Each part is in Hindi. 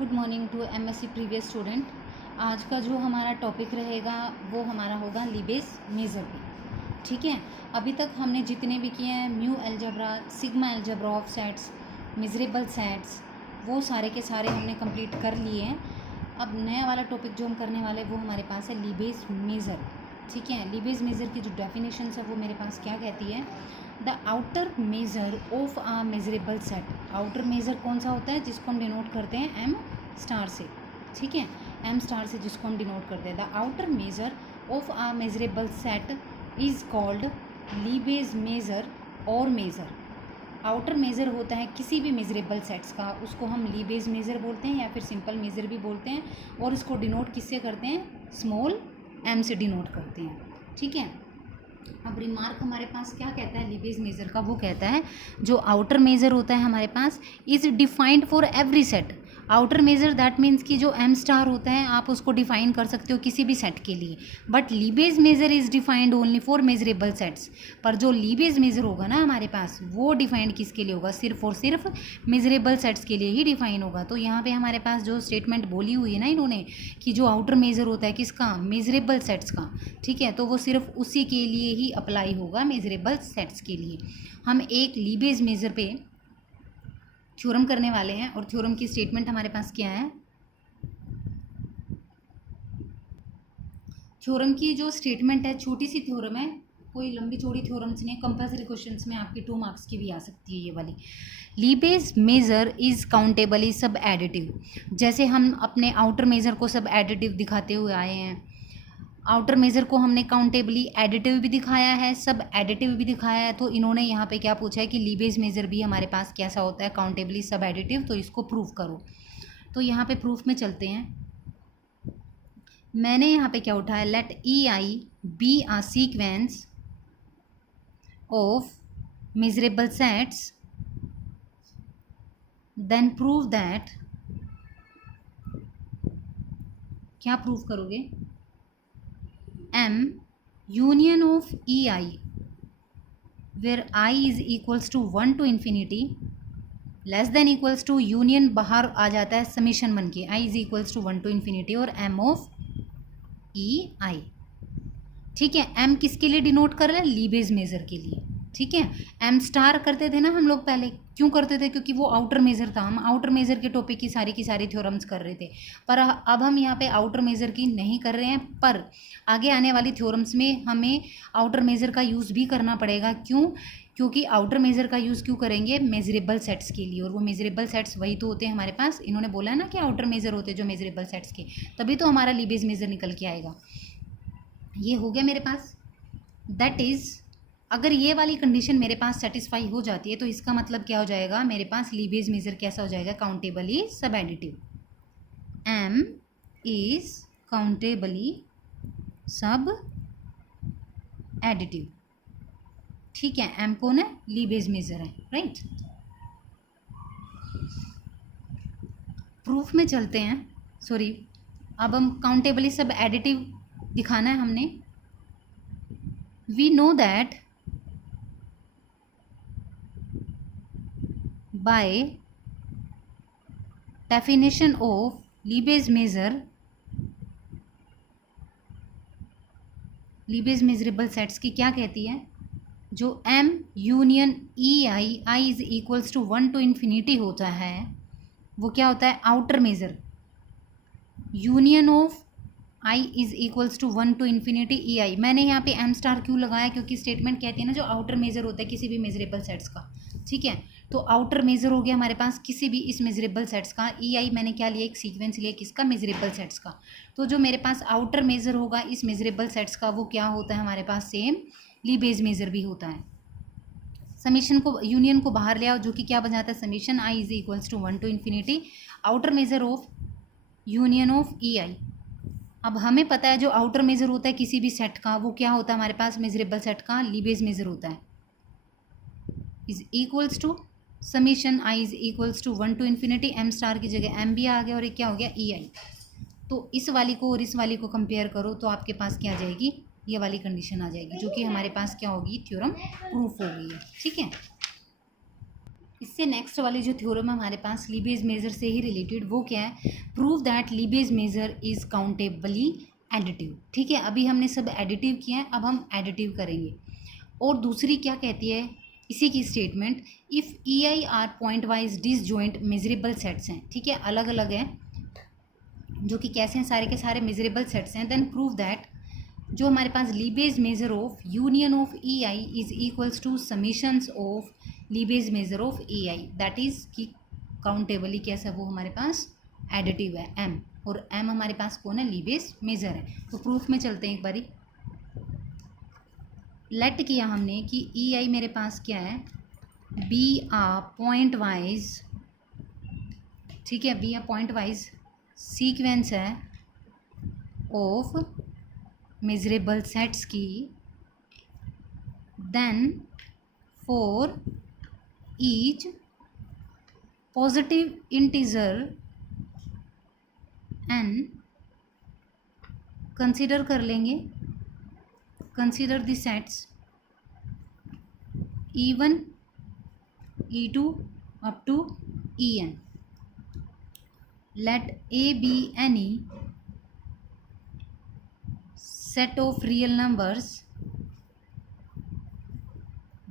Good morning to MSc previous student. आज का जो हमारा टॉपिक रहेगा वो हमारा होगा लीबेज मेजर पे। ठीक है, अभी तक हमने जितने भी किए हैं mu algebra, sigma algebra of sets, measurable sets, वो सारे के सारे हमने कंप्लीट कर लिए हैं। अब नया वाला टॉपिक जो हम करने वाले वो हमारे पास है लीबेज मेजर। ठीक है, लीबेज मेजर की जो डेफिनेशन है वो मेरे पास क्या कहती है, the outer measure of a measurable set. Outer measure कौन सा होता है जिसको हम डिनोट करते हैं एम स्टार से। ठीक है, एम स्टार से जिसको हम डिनोट करते हैं, the outer measure of a measurable set is called Lebesgue measure और मेजर। आउटर मेजर होता है किसी भी मेजरेबल सेट्स का, उसको हम लीबेज मेजर बोलते हैं या फिर सिंपल मेजर भी बोलते हैं, और इसको डिनोट किससे करते हैं, स्मॉल एम से डिनोट करते हैं। ठीक है, अब रिमार्क हमारे पास क्या कहता है लीबेज मेजर का, वो कहता है जो आउटर मेजर होता है हमारे पास is defined for every set. Outer measure that means कि जो एम स्टार होता है आप उसको डिफाइन कर सकते हो किसी भी सेट के लिए, but Lebesgue measure is defined only for measurable sets. पर जो लीबेज मेजर होगा ना हमारे पास वो डिफाइंड किसके लिए होगा, सिर्फ और सिर्फ मेजरेबल सेट्स के लिए ही डिफाइन होगा। तो यहाँ पे हमारे पास जो स्टेटमेंट बोली हुई है ना इन्होंने कि जो आउटर मेजर होता है किसका, मेजरेबल सेट्स का, ठीक है, तो वो सिर्फ उसी के लिए ही अप्लाई होगा, मेजरेबल सेट्स के लिए। हम एक लीबेज मेजर पे थ्योरम करने वाले हैं और थ्योरम की स्टेटमेंट हमारे पास क्या है, थ्योरम की जो स्टेटमेंट है छोटी सी थ्योरम है, कोई लंबी चौड़ी थ्योरम्स नहीं है, कंपल्सरी क्वेश्चंस में आपकी 2 मार्क्स की भी आ सकती है ये वाली। लीबेज मेजर इज काउंटेबली सब एडिटिव। जैसे हम अपने आउटर मेजर को सब एडिटिव दिखाते हुए आए हैं, आउटर मेजर को हमने काउंटेबली एडिटिव भी दिखाया है, सब एडिटिव भी दिखाया है, तो इन्होंने यहाँ पे क्या पूछा है कि लीबेज मेजर भी हमारे पास कैसा होता है, काउंटेबली सब एडिटिव, तो इसको प्रूव करो। तो यहाँ पे प्रूफ में चलते हैं। मैंने यहाँ पे क्या उठाया, let E I be a sequence of measurable sets, then prove that, क्या प्रूव करोगे, M union of EI where I is equals to 1 to infinity less than equals to union बाहर आ जाता है समीशन बन के, I is equals to 1 to infinity और M ऑफ EI। ठीक है, M किसके लिए डिनोट कर रहे हैं, लीबेज मेजर के लिए। ठीक है, एम स्टार करते थे ना हम लोग पहले, क्यों करते थे, क्योंकि वो आउटर मेजर था, हम आउटर मेजर के टॉपिक की सारी थ्योरम्स कर रहे थे। पर अब हम यहाँ पे आउटर मेजर की नहीं कर रहे हैं, पर आगे आने वाली थ्योरम्स में हमें आउटर मेजर का यूज़ भी करना पड़ेगा। क्यों, क्योंकि आउटर मेजर का यूज़ क्यों करेंगे, मेजरेबल सेट्स के लिए, और वो मेजरेबल सेट्स वही तो होते हैं हमारे पास, इन्होंने बोला है ना कि आउटर मेजर होते हैं जो मेजरेबल सेट्स के, तभी तो हमारा लीबेज मेजर निकल के आएगा। ये हो गया मेरे पास, दैट इज़ अगर ये वाली कंडीशन मेरे पास सेटिस्फाई हो जाती है तो इसका मतलब क्या हो जाएगा, मेरे पास लीबेज मेजर कैसा हो जाएगा, काउंटेबली सब एडिटिव। एम इज काउंटेबली सब एडिटिव। ठीक है, एम कौन है, लीबेज मेजर है, राइट। प्रूफ में चलते हैं, सॉरी, अब हम काउंटेबली सब एडिटिव दिखाना है हमने। We know that by definition of Lebesgue measure, Lebesgue measurable sets की क्या कहती है, जो M union I is equals to 1 to infinity होता है वो क्या होता है, outer measure. Union of I is equals to 1 to infinity EI। मैंने यहाँ पे M स्टार क्यों लगाया, क्योंकि स्टेटमेंट कहती है ना जो आउटर मेजर होता है किसी भी मेजरेबल सेट्स का। ठीक है, तो आउटर मेजर हो गया हमारे पास किसी भी इस मेजरेबल सेट्स का। EI मैंने क्या लिया, एक सीक्वेंस लिया किसका, मेजरेबल सेट्स का। तो जो मेरे पास आउटर मेजर होगा इस मेजरेबल सेट्स का वो क्या होता है हमारे पास, सेम लीबेज मेजर भी होता है। समीशन को, यूनियन को बाहर ले आओ, जो कि क्या बन जाता है, summation I is equals to 1 to infinity outer measure of union of EI। अब हमें पता है जो आउटर मेजर होता है किसी भी सेट का वो क्या होता है हमारे पास, मेजरेबल सेट का लीबेज मेजर होता है, is equals to summation I is equals to 1 to infinity, M star की जगह एम भी आ गया और एक क्या हो गया, EI। तो इस वाली को और इस वाली को कंपेयर करो तो आपके पास क्या आ जाएगी, ये वाली कंडीशन आ जाएगी, जो कि हमारे पास क्या होगी, थ्योरम प्रूफ हो गई है। ठीक है, इससे नेक्स्ट वाली जो थ्योरम है हमारे पास लीबेज मेजर से ही रिलेटेड, वो क्या है, prove that Lebesgue measure is countably additive. ठीक है, अभी हमने सब एडिटिव किया है, अब हम एडिटिव करेंगे। और दूसरी क्या कहती है इसी की statement, if E I R point wise disjoint measurable sets हैं, ठीक है, अलग अलग हैं, जो कि कैसे हैं, सारे के सारे मेजरेबल सेट्स हैं, देन प्रूव दैट जो हमारे पास Lebesgue measure of union of E I is equals to summations of Lebesgue measure of E I, that is कि काउंटेबली कैसा वो हमारे पास एडिटिव है एम, और एम हमारे पास कौन है, लीबेज मेजर है। तो प्रूफ में चलते हैं एक बारी। लेट किया हमने कि ई आई मेरे पास क्या है, बी आ पॉइंट वाइज, ठीक है, be a point wise sequence है ऑफ मेजरेबल सेट्स की, then for each positive integer n consider कर लेंगे, consider the sets E1 E2 up to En, let A be any set of real numbers,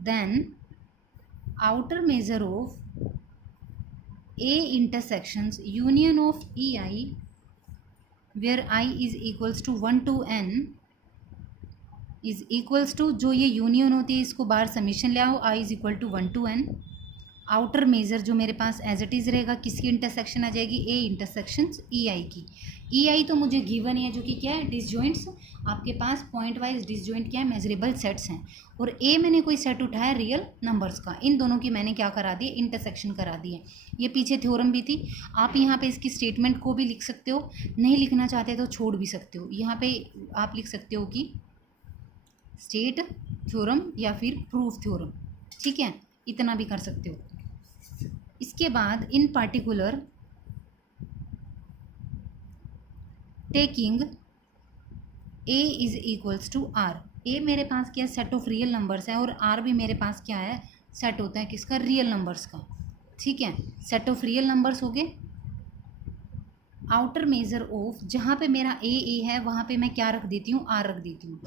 then outer measure of A intersections union of EI where I is equals to 1 to n is equals to, जो ये यूनियन होती है इसको बाहर समीशन ले आओ, I is equal to 1 to n। Outer measure जो मेरे पास एज इट इज़ रहेगा, किसकी इंटरसेक्शन आ जाएगी, ए इंटरसेक्शन ई आई की। ई आई तो मुझे गिवन है, जो कि क्या है, डिसजॉइंट्स, आपके पास पॉइंट वाइज डिसजॉइंट क्या है, मेजरेबल सेट्स हैं, और ए मैंने कोई सेट उठाया रियल नंबर्स का, इन दोनों की मैंने क्या करा दी, इंटरसेक्शन करा दी है। ये पीछे थ्योरम भी थी, आप यहाँ पे इसकी स्टेटमेंट को भी लिख सकते हो, नहीं लिखना चाहते तो छोड़ भी सकते हो। यहाँ पे आप लिख सकते हो कि स्टेट थ्योरम या फिर प्रूफ थ्योरम, ठीक है, इतना भी कर सकते हो। इसके बाद in particular taking A is equals to R, A मेरे पास क्या सेट ऑफ रियल नंबर्स है, और आर भी मेरे पास क्या है, सेट होता है किसका, रियल नंबर्स का, ठीक है, सेट ऑफ रियल नंबर्स हो गए। आउटर मेजर ऑफ, जहाँ पे मेरा ए है वहाँ पे मैं क्या रख देती हूँ, आर रख देती हूँ,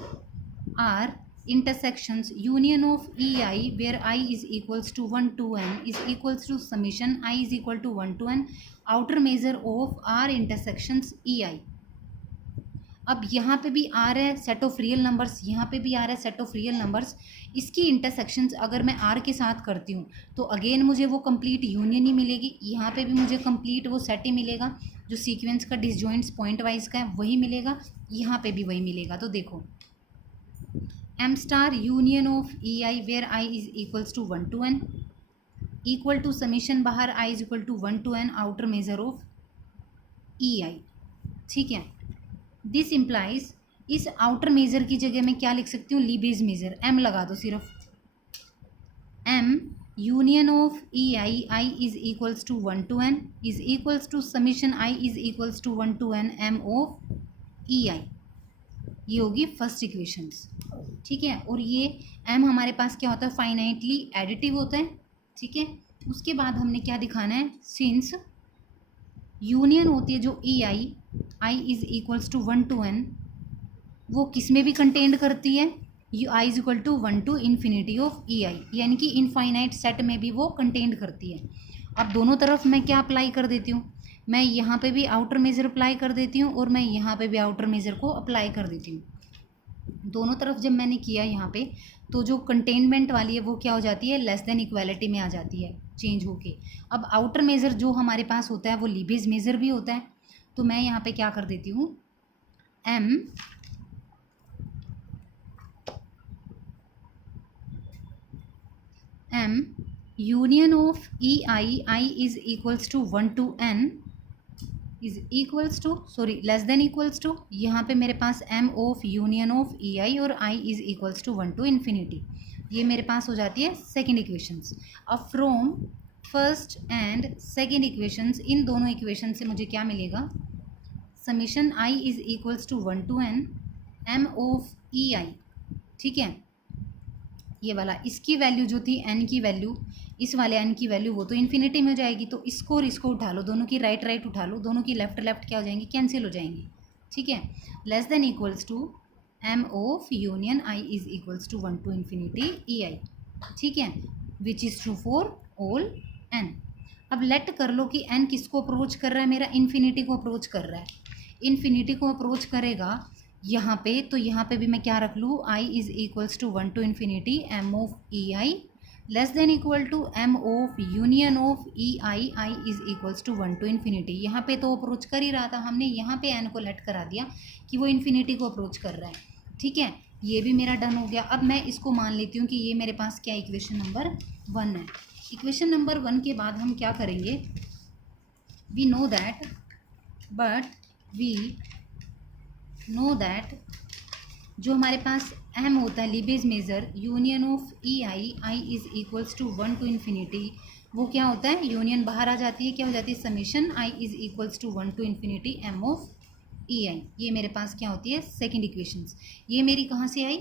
are intersections union of ei where I is equals to 1 to n is equals to summation I is equal to 1 to n outer measure of r intersections ei। अब यहाँ पे भी आ रहा है सेट ऑफ रियल नंबर्स, यहाँ पे भी आ रहा है सेट ऑफ रियल नंबर्स, इसकी इंटरसेक्शंस अगर मैं आर के साथ करती हूँ तो अगेन मुझे वो कंप्लीट यूनियन ही मिलेगी, यहाँ पे भी मुझे कंप्लीट वो सेट ही मिलेगा, जो सीक्वेंस का डिसजॉइंट्स पॉइंट वाइज का है वही मिलेगा, यहाँ पे भी वही मिलेगा। तो देखो m star union of ei where I is equals to 1 to n equal to summation बाहर I is equal to 1 to n outer measure of ei, ठीक है। दिस इम्प्लाइज, इस आउटर मेजर की जगह मैं क्या लिख सकती हूँ, लीबेज मेजर, m लगा दो सिर्फ, m union of E I is equals to 1 to n is equals to summation I is equals to 1 to n m of E I, ये होगी फर्स्ट इक्वेशंस, ठीक है। और ये m हमारे पास क्या होता है, फाइनाइटली एडिटिव होता है, ठीक है। उसके बाद हमने क्या दिखाना है, सिंस यूनियन होती है जो E I is equals to 1 to n, वो किस में भी कंटेंड करती है, I is equal to 1 to infinity of E I, यानी कि इनफाइनाइट सेट में भी वो कंटेंड करती है। अब दोनों तरफ मैं क्या अप्लाई कर देती हूँ, मैं यहाँ पे भी आउटर मेजर अप्लाई कर देती हूँ और मैं यहाँ पे भी आउटर मेजर को अप्लाई कर देती हूँ। दोनों तरफ जब मैंने किया यहाँ पे, तो जो कंटेनमेंट वाली है वो क्या हो जाती है, लेस देन इक्वालिटी में आ जाती है चेंज होके। अब आउटर मेजर जो हमारे पास होता है वो लीबेज मेजर भी होता है, तो मैं यहाँ पे क्या कर देती हूँ, m union of E I is equals to 1 to n is equals to, sorry less than equals to, यहाँ पे मेरे पास m of union of E I और i is equals to 1 to infinity, ये मेरे पास हो जाती है सेकेंड इक्वेशंस। अब from first and second equations, इन दोनों इक्वेशन से मुझे क्या मिलेगा, summation i is equals to 1 to n m of E आई, ठीक है। ये वाला, इसकी वैल्यू जो थी n की वैल्यू, इस वाले n की वैल्यू वो तो इन्फिनिटी में हो जाएगी, तो इसको और इसको उठा लो, दोनों की राइट राइट उठा लो, दोनों की लेफ्ट लेफ्ट क्या हो जाएंगी, कैंसिल हो जाएंगी। ठीक है, less than equals to m of union i is equals to 1 to infinity ei। ठीक है, which is true for all n। अब लेट कर लो कि n किसको अप्रोच कर रहा है, मेरा इन्फिनिटी को अप्रोच कर रहा है। इन्फिनिटी को अप्रोच करेगा यहाँ पे, तो यहाँ पे भी मैं क्या रख लूँ, i is equals to 1 to infinity m of E i less than equal to m of union of E I is equals to 1 to infinity। यहाँ पे तो अप्रोच कर ही रहा था, हमने यहाँ पे n को लेट करा दिया कि वो इन्फिनिटी को अप्रोच कर रहा है। ठीक है, ये भी मेरा डन हो गया। अब मैं इसको मान लेती हूँ कि ये मेरे पास क्या इक्वेशन नंबर 1 है। इक्वेशन नंबर 1 के बाद हम क्या करेंगे, we know that, but we know that जो हमारे पास m होता है Lebesgue measure union of E I is equals to 1 to infinity, वो क्या होता है, यूनियन बाहर आ जाती है, क्या हो जाती है, summation i is equals to 1 to infinity m of E I. ये मेरे पास क्या होती है, सेकंड इक्वेशंस। ये मेरी कहाँ से आई,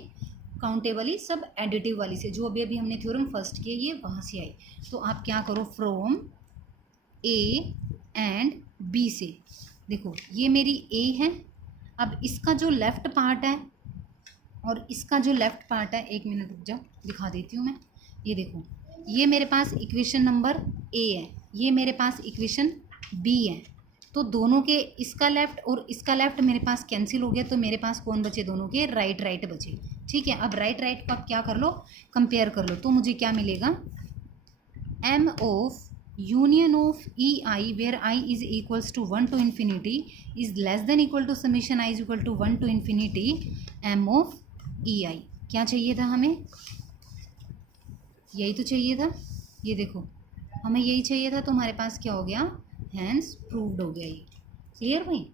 काउंटेबल सब एडिटिव वाली से, जो अभी अभी हमने थ्योरम फर्स्ट किया ये वहाँ से आई। तो आप क्या करो, फ्रॉम ए एंड बी से, देखो ये मेरी ए है, अब इसका जो लेफ़्ट पार्ट है और इसका जो लेफ़्ट पार्ट है, एक मिनट रुक जाओ दिखा देती हूँ मैं। ये देखो, ये मेरे पास इक्वेशन नंबर ए है, ये मेरे पास इक्वेशन बी है, तो दोनों के इसका लेफ़्ट और इसका लेफ़्ट मेरे पास कैंसिल हो गया, तो मेरे पास कौन बचे, दोनों के राइट राइट बचे। ठीक है, अब राइट राइट का क्या कर लो, कंपेयर कर लो, तो मुझे क्या मिलेगा, m of union of E I where i is equals to 1 to infinity is less than equal to summation i is equal to 1 to infinity m of E I. क्या चाहिए था हमें, यही तो चाहिए था, ये देखो हमें यही चाहिए था, तो हमारे पास क्या हो गया, हैंस प्रूव्ड हो गया। ये क्लियर हुई।